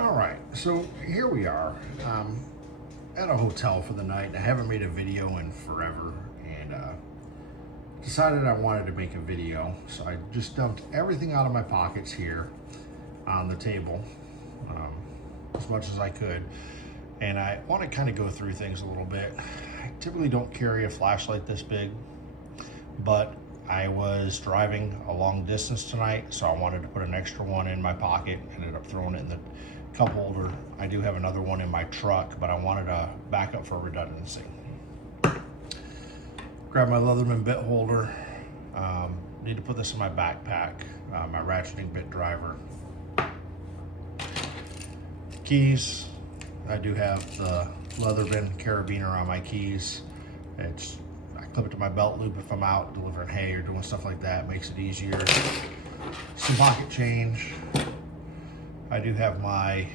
All right, so here we are at a hotel for the night. I haven't made a video in forever, and decided I wanted to make a video. So I just dumped everything out of my pockets here on the table, as much as I could. And I want to kind of go through things a little bit. I typically don't carry a flashlight this big, but I was driving a long distance tonight, so I wanted to put an extra one in my pocket. Ended up throwing it in the cup holder. I do have another one in my truck, but I wanted a backup for redundancy. Grab my Leatherman bit holder. Need to put this in my backpack, my ratcheting bit driver. Keys. I do have the Leatherman carabiner on my keys. I clip it to my belt loop if I'm out delivering hay or doing stuff like that. It makes it easier. Some pocket change. I do have my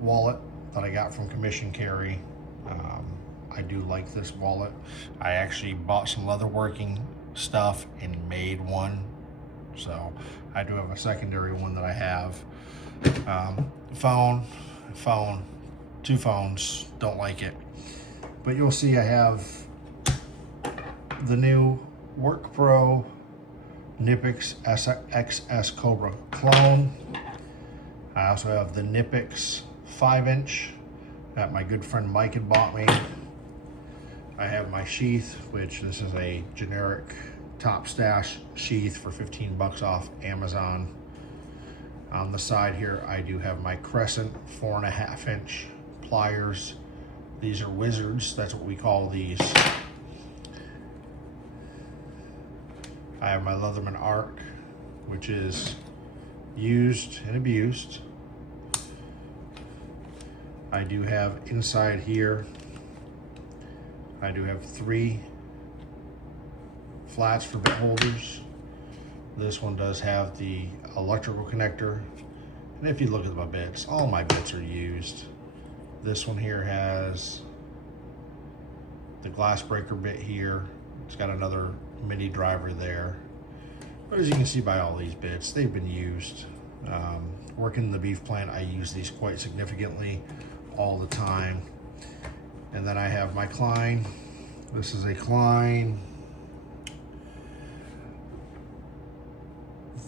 wallet that I got from Commission Carry. I do like this wallet. I actually bought some leatherworking stuff and made one. So I do have a secondary one that I have. Phone, two phones, don't like it. But you'll see I have the new Workpro Knipex XS Cobra Clone. I also have the Knipex 5-inch that my good friend Mike had bought me. I have my sheath, which this is a generic Top Stash sheath for 15 bucks off Amazon. On the side here, I do have my Crescent 4.5-inch pliers. These are wizards, that's what we call these. I have my Leatherman Arc, which is used and abused. I do have inside here, I do have 3 flats for bit holders. This one does have the electrical connector. And if you look at my bits, all my bits are used. This one here has the glass breaker bit here. It's got another mini driver there. But as you can see by all these bits, they've been used. Working in the beef plant, I use these quite significantly all the time. And then I have my Klein. This is a Klein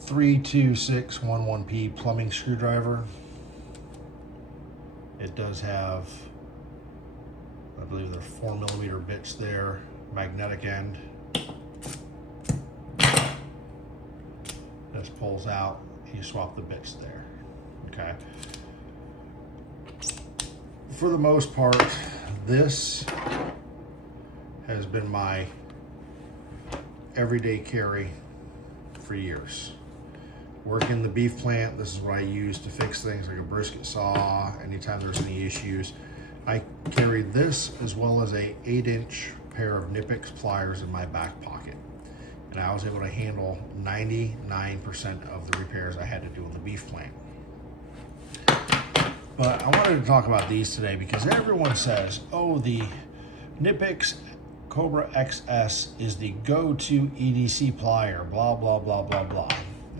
32611P plumbing screwdriver. It does have, I believe they're 4mm bits there, magnetic end. This pulls out, you swap the bits there, okay? For the most part, this has been my everyday carry for years. Working the beef plant, this is what I use to fix things like a brisket saw, anytime there's any issues. I carry this as well as a 8-inch pair of Knipex pliers in my back pocket. And I was able to handle 99% of the repairs I had to do in the beef plant. But I wanted to talk about these today because everyone says, oh, the Knipex Cobra XS is the go-to EDC plier, blah, blah, blah, blah, blah.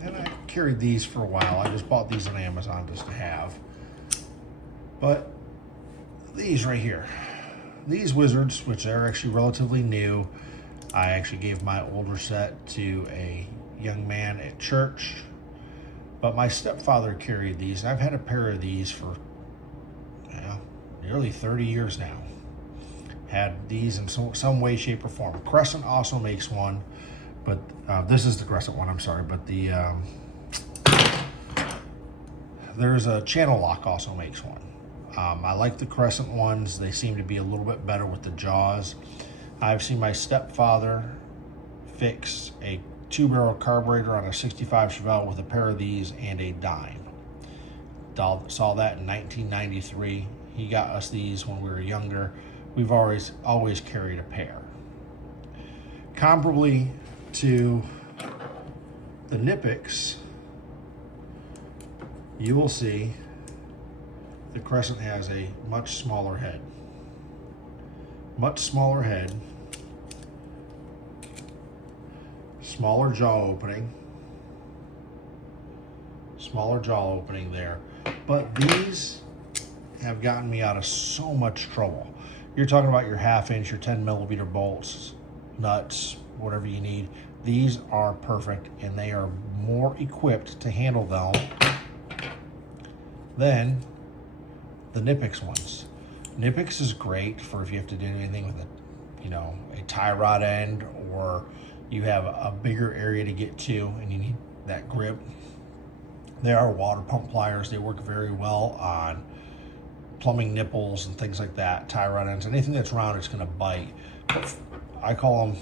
And I carried these for a while. I just bought these on Amazon just to have. But these right here, these wizards, which are actually relatively new, I actually gave my older set to a young man at church. But my stepfather carried these. I've had a pair of these for nearly 30 years now. Had these in some way, shape, or form. Crescent also makes one. But this is the Crescent one, I'm sorry, but there's a Channel Lock also makes one. I like the Crescent ones. They seem to be a little bit better with the jaws. I've seen my stepfather fix a 2-barrel carburetor on a 65 Chevelle with a pair of these and a dime. Saw that in 1993. He got us these when we were younger. We've always carried a pair. Comparably to the Knipex, you will see the Crescent has a much smaller head. Much smaller head, smaller jaw opening, smaller jaw opening there. But these have gotten me out of so much trouble. You're talking about your 1/2 inch, your 10mm bolts, nuts, whatever you need. These are perfect, and they are more equipped to handle them than the Knipex ones. Knipex is great for if you have to do anything with a tie rod end, or you have a bigger area to get to and you need that grip. They are water pump pliers. They work very well on plumbing nipples and things like that, tie rod ends, anything that's round, it's gonna bite. I call them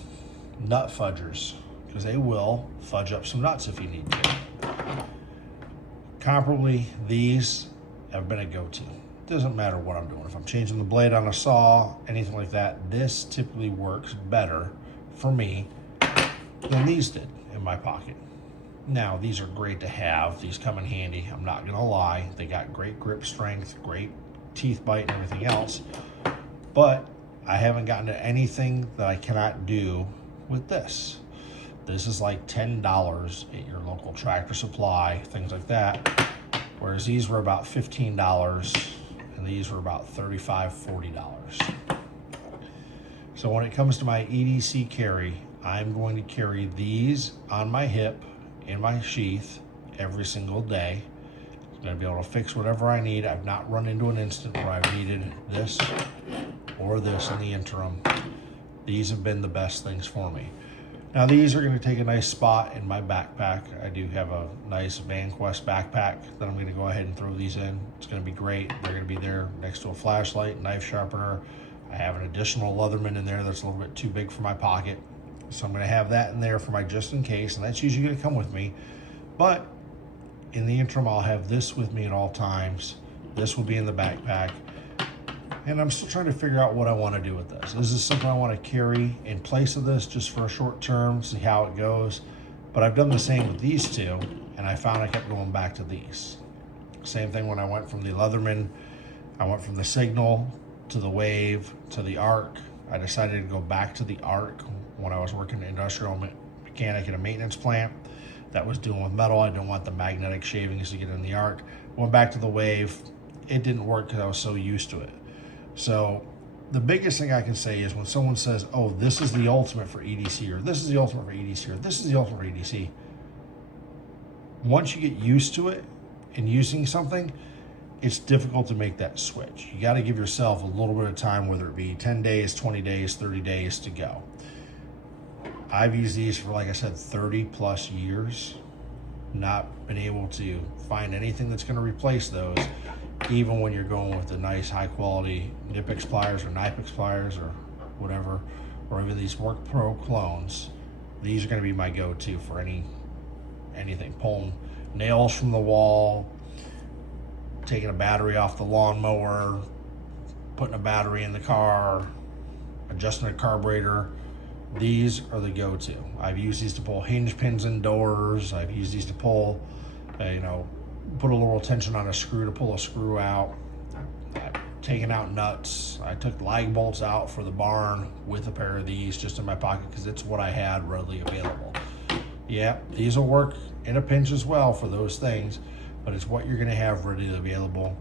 nut fudgers because they will fudge up some nuts if you need to. Comparably, these have been a go-to. Doesn't matter what I'm doing. If I'm changing the blade on a saw, anything like that, this typically works better for me than these did in my pocket. Now, these are great to have. These come in handy. I'm not gonna lie. They got great grip strength, great teeth bite and everything else, but I haven't gotten to anything that I cannot do with this. This is like $10 at your local Tractor Supply, things like that, whereas these were about $15 and these were about $35, $40. So when it comes to my EDC carry, I'm going to carry these on my hip in my sheath every single day. I'm going to be able to fix whatever I need. I've not run into an instant where I've needed this or this in the interim. These have been the best things for me. Now these are going to take a nice spot in my backpack. I do have a nice VanQuest backpack that I'm going to go ahead and throw these in. It's going to be great. They're going to be there next to a flashlight, knife sharpener. I have an additional Leatherman in there that's a little bit too big for my pocket. So I'm going to have that in there for my just in case, and that's usually going to come with me. But in the interim, I'll have this with me at all times. This will be in the backpack. And I'm still trying to figure out what I want to do with this. Is this something I want to carry in place of this just for a short term, see how it goes? But I've done the same with these two, and I found I kept going back to these. Same thing when I went from the Leatherman. I went from the Signal to the Wave to the Arc. I decided to go back to the Arc when I was working industrial mechanic at a maintenance plant that was dealing with metal. I didn't want the magnetic shavings to get in the Arc. Went back to the Wave. It didn't work because I was so used to it. So the biggest thing I can say is when someone says, oh, this is the ultimate for EDC, or this is the ultimate for EDC, or this is the ultimate for EDC, once you get used to it and using something, it's difficult to make that switch. You got to give yourself a little bit of time, whether it be 10 days, 20 days, 30 days to go. I've used these for, like I said, 30 plus years, not been able to find anything that's going to replace those, even when you're going with the nice high quality Knipex pliers or Knipex pliers or whatever, or even these Workpro clones. These are going to be my go-to for anything. Pulling nails from the wall, taking a battery off the lawnmower, putting a battery in the car, adjusting a carburetor. These are the go-to. I've used these to pull hinge pins in doors. I've used these to pull, put a little tension on a screw to pull a screw out. I've taken out nuts. I took lag bolts out for the barn with a pair of these just in my pocket because it's what I had readily available. Yeah, these will work in a pinch as well for those things, but it's what you're going to have readily available.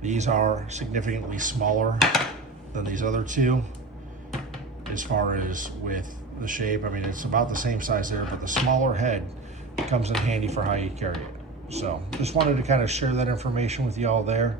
These are significantly smaller than these other two as far as with the shape. I mean, it's about the same size there, but the smaller head comes in handy for how you carry it. So just wanted to kind of share that information with y'all there.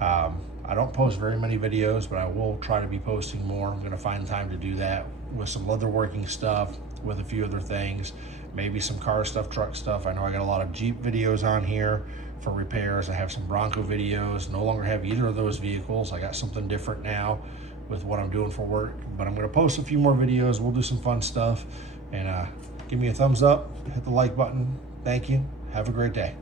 I don't post very many videos, but I will try to be posting more. I'm going to find time to do that with some leatherworking stuff, with a few other things, maybe some car stuff, truck stuff. I know I got a lot of Jeep videos on here for repairs. I have some Bronco videos. No longer have either of those vehicles. I got something different now with what I'm doing for work, but I'm going to post a few more videos. We'll do some fun stuff, and give me a thumbs up, hit the like button. Thank you. Have a great day.